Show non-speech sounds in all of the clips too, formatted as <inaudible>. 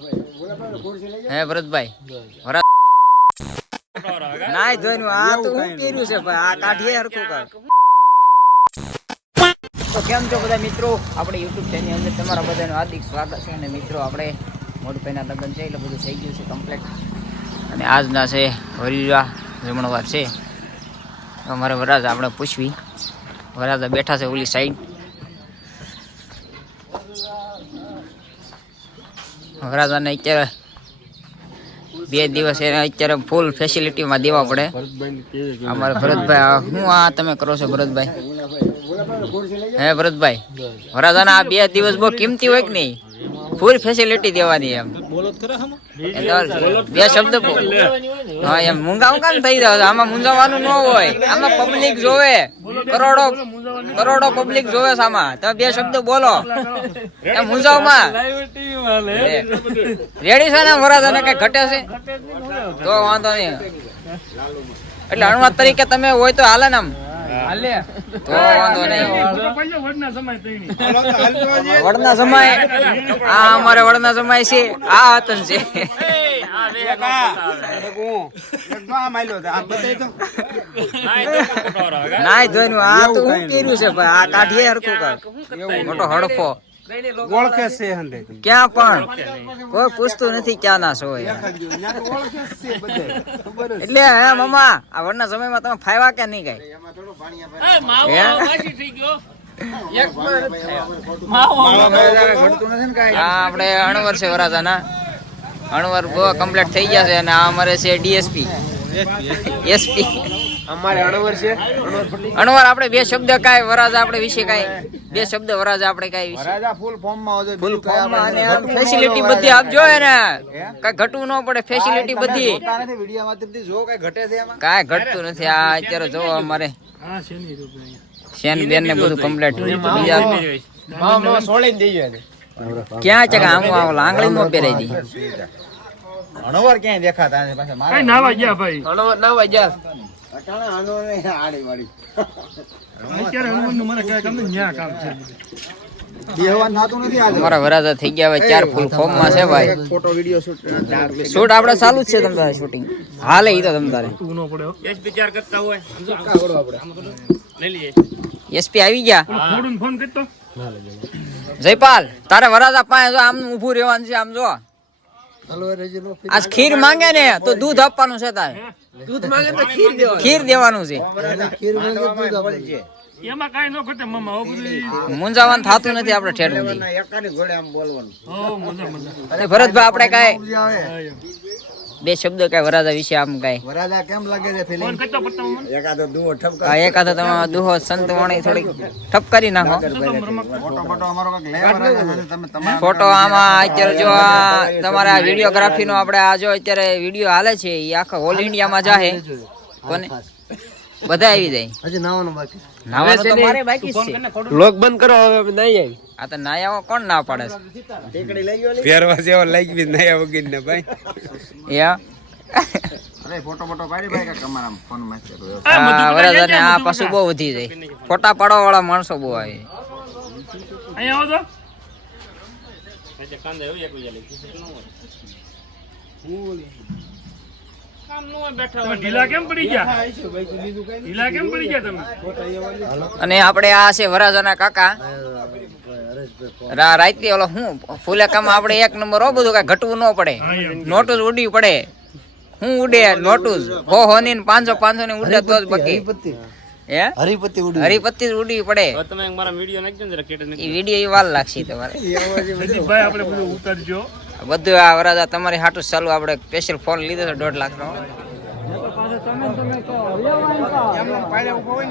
હે ભરતભાઈ. વરા નાય ધોઈનું આ તો હું કર્યું છે ભાઈ આ કાઢીએ હરખું કર તો કેમ છો બધા મિત્રો? આપણે યુટ્યુબ ચેનલ અંદર તમારા બધાનું હાર્દિક સ્વાગત છે અને મિત્રો આપણે મોટભાઈના લગ્ન છે એટલે બધું થઈ ગયું છે કમ્પ્લીટ અને આજના છે હરિરા જમણવાર છે. અમારે વરાજા આપણે પૂછવી. વરાજા બેઠા છે ઓલી સાઈડ વરાજાને અત્યારે બે દિવસ એને અત્યારે ફૂલ ફેસિલિટીમાં દેવા પડે. અમારે ભરતભાઈ શું આ તમે કરો છો ભરતભાઈ? હે ભરતભાઈ વરાજાના આ બે દિવસ બહુ કિંમતી હોય કે નહીં? ફૂલ ફેસિલિટી દેવાની એમ. બે શબ્દ હા એમ. મૂંગા મૂંગા થઈ જાવ આમાં મૂંઝાવાનું ન હોય. આમાં પબ્લિક જોવે. કરોડો કરોડો પબ્લિક જોવે છે આમાં. તમે બે શબ્દ બોલો. એમ મૂંઝાવમાં. રેડી છે ને વરાજાને કઈ ઘટે છે? તો વાંધો નહીં. એટલે અણવાદ તરીકે તમે હોય તો હાલે ને આમ. તો વાંધો નહીં. વડના સમય આ અમારે વડના સમય છે. આ હતન છે. નાય ધોઈનું. આ તો હું કર્યું છે ભાઈ. આ કાઢીએ હરખું કર મોટો હડફો. ઓળખે છે હંદે ક્યાં પણ? કોઈ પૂછતું નથી ક્યાં ના છો યાર. એટલે હે મમ્મા આ વરના સમયમાં તમે ફાયવા કે નહીં કઈ હે? આ આપણે અણવર છે વરાજાના. અણવર બહુ કમ્પ્લીટ થઈ ગયા છે અને આ અમારે છે ડીએસપી. એસપી અમારે અણવર છે. અણવર આપણે બે શબ્દ કાંઈ વરાજ આપણે વિશે કાંઈ. બે શબ્દ વરાજ આપણે કાંઈ વિશે. રાજા ફૂલ ફોર્મમાં આવજો ફૂલ ફોર્મમાં અને ફેસિલિટી બધી આપજો ને. કાંઈ ઘટવું ન પડે ફેસિલિટી બધી. વીડિયો માધ્યમથી જો કઈ ઘટે છે એમાં. કાંઈ ઘટતું નથી આ અત્યારે જો અમારે. શેન બેન ને બધું કમ્પ્લીટ બીજા સોળીને ક્યાં છે કે આમ આમ આંગળી નો પહેરાઈ દી. અણવર ક્યાંય દેખાતા પાછા મારા નાવા ગયા ભાઈ. અટાણા અણવર નહીં, આડી વાળી અત્યારે હનુમાનનું મને કહે ગમે ન્યા કામ છે. બેહવાનું થતું નથી આજે. અમારા વરાજા થઈ ગયા હવે ચાર ફૂલ ફોર્મમાં છે ભાઈ. ફોટો વીડિયો શૂટ શૂટ આપણે ચાલુ જ છે તમ તારે શૂટિંગ હાલે ઈ તો તમ તારે. એસપી આવી ગયા? ફોન કરતો જયપાલ તારે વરાજા પાસે જો આમ ઊભું રહેવાનું છે આમ જો. આજ ખીર માંગે ને તો દૂધ આપવાનું છે તારે. દૂધ માંગે તો ખીર દેવાનું. ખીર દેવાનું છે. એમાં કાંઈ ન ઘટે મામા આવું બધું. મુંજાવાનું થતું નથી આપણે ઠેઠ એકાની ઘોડે આમ બોલવાનું. ઓ મજા મજા. અને ભરતભાઈ આપણે કાંઈ બે શબ્દ કઈ વરાજા વિશે આમ કાંઈ. વરાજા કેમ લાગે છે ફિલિંગ કરતો પડતો મને. એકાદો દુઓ ઠપકા આ એકાદો તમે દુહો સંત વાણી થોડીક ઠપ કરી નાખો ફોટો ફોટો અમારો કંઈક લે વરાજા તમે તમારા ફોટો આમાં અત્યારે જો આ તમારા વિડિયોગ્રાફી નો આપણે આ જો અત્યારે વીડિયો હાલે છે એ આખા ઓલ ઇન્ડિયામાં જાહે. કોને? બધા આવી જાય. હજી નાવાનું બાકી છે લોક બંધ કરો હવે નહીં આવી. આ તો નાયામાં કોણ ના પાડે ટીકડી લઈ ગયો પહેરવા જેવો લાગી બી નયા વગર ને ભાઈ. યા અરે ફોટો ફોટો પાડી ભાઈ કે તમારા ફોનમાં છે આ અને આ પશુ બહુ વધી જાય. ફોટા પાડવા વાળા માણસો બહુ આવે. અહીંયા આવો તો. તમે ઢીલા કેમ પડી ગયા ઢીલા કેમ પડી ગયા તમે અને આપણે આ છે વરાજાના કાકા. રા રાઈતી ઓલો હું ફૂલેકામાં આપણે એક નંબર હો બધું કાંઈ ઘટવું ન પડે. નોટું જ ઉડી પડે. હું ઉડે નોટું જ. હો હોની ને પાંચસો પાંચસો ની ઉડે તો જ બાકી. હરિપતિ. ઉડી હરિપતિ ઉડી પડે. એ વીડિયો એ વાર લાગશે તમારે. ભાઈ આપણે બધું ઉતરજો. બધું આ વરાજા તમારી હાટું ચાલુ. આપણે સ્પેશિયલ ફોન લીધો છે દોઢ લાખ નો પાડે ઊભો હોય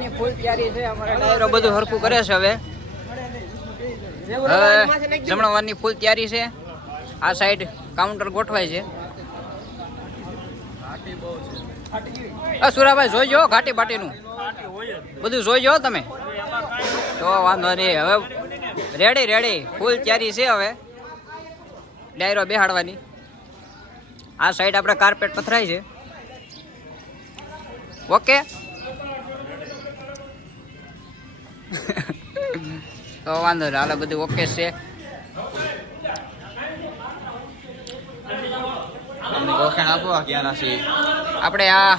ને ફૂલ તૈયારી છે અમારે ડાયરો બધું હરખું કરે છે હવે. હવે જમણવારની ફૂલ તૈયારી છે. આ સાઈડ કાઉન્ટર ગોઠવાય છે. સુરાભાઈ જોઈજો ઘાટી બાટીનું. બધું જોઈજો હો તમે. તો વાંધો નહીં. હવે રેડી રેડી ફૂલ તૈયારી છે હવે. ડાયરો બેહાડવાની. આ સાઈડ આપણે કાર્પેટ પથરાય છે. ઓકે <laughs> તો વાંધો નહીં હાલે બધું ઓકે છે. આપણે આ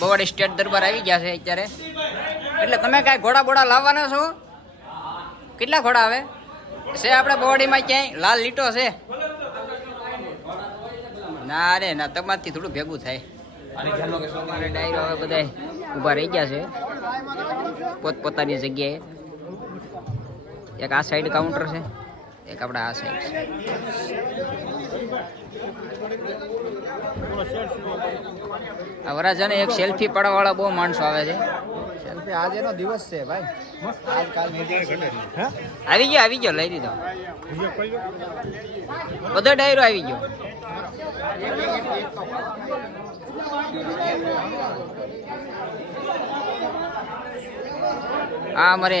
બવાડી સ્ટેટ દરબાર આવી ગયા છે અત્યારે. એટલે તમે કાંઈ ઘોડા બોડા લાવવાના છો? કેટલા ઘોડા આવે છે આપણે બવાડીમાં ક્યાંય? લાલ લીટો છે. ના રે ના તમારથી થોડું ભેગું થાય. ડાયરો હવે બધા ઊભા રહી ગયા છે. પોતપોતાની જગ્યાએ. એક આ સાઈડ કાઉન્ટર છે એક આપણે આ સાઈડ છે. આ વરાજાને એક સેલ્ફી પાડવાવાળા બહુ માણસો આવે છે. સેલ્ફી આજેનો દિવસ છે ભાઈ. આવી ગયો આવી ગયો લઈ લીધો. બધો ડાયરો આવી ગયો. આ અમારે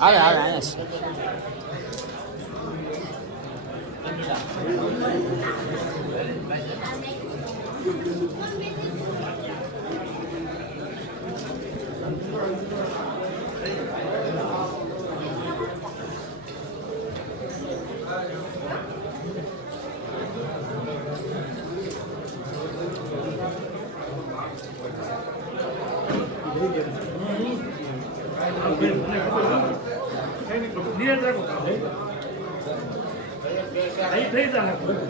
આવે આવે અહીંયા અહીં થઈ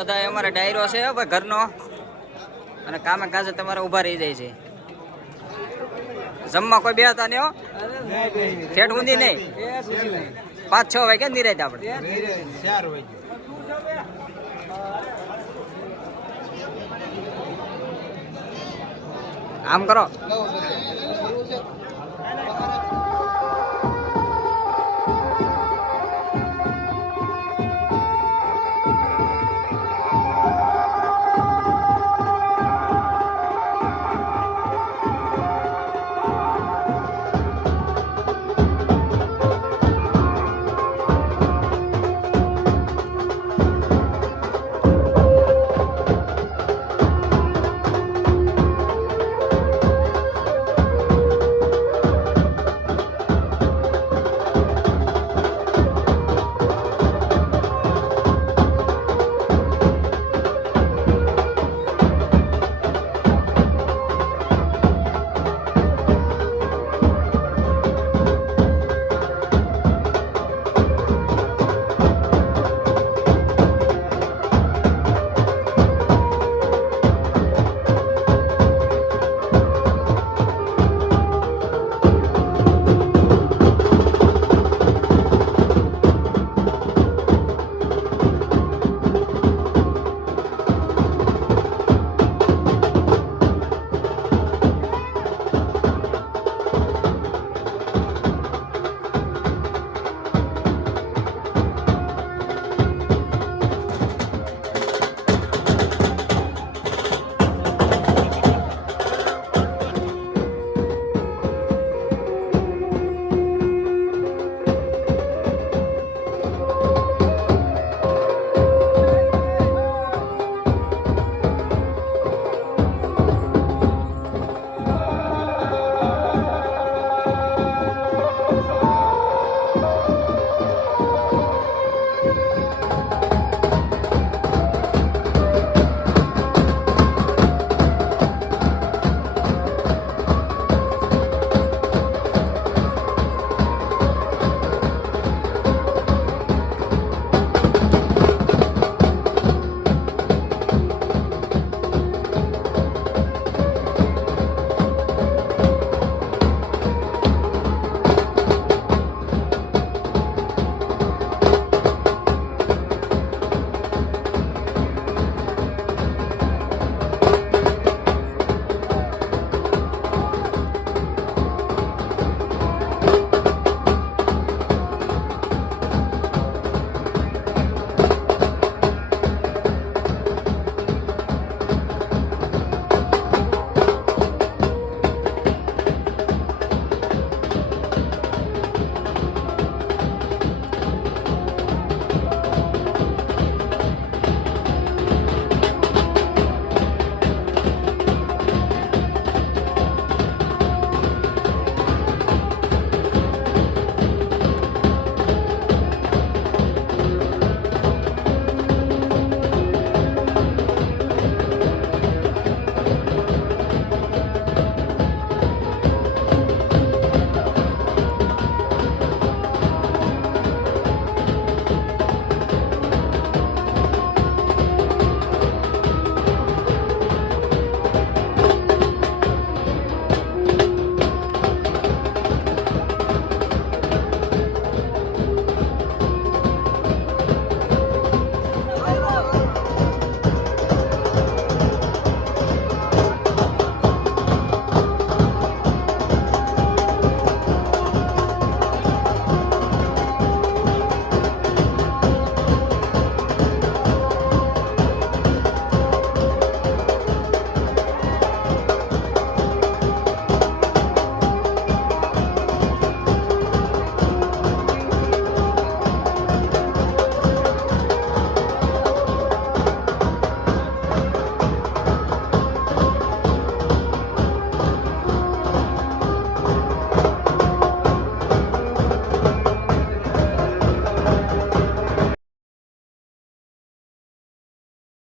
બધા અમારે ડાયરો છે ઘરનો. અને કામે કાજે તમારે ઊભા રહી જાય છે. જમવા કોઈ બે હતા ને ઠેઠ ઊંધી નહીં. પાંચ છ વાગે નિરાય આપણે. આમ કરો.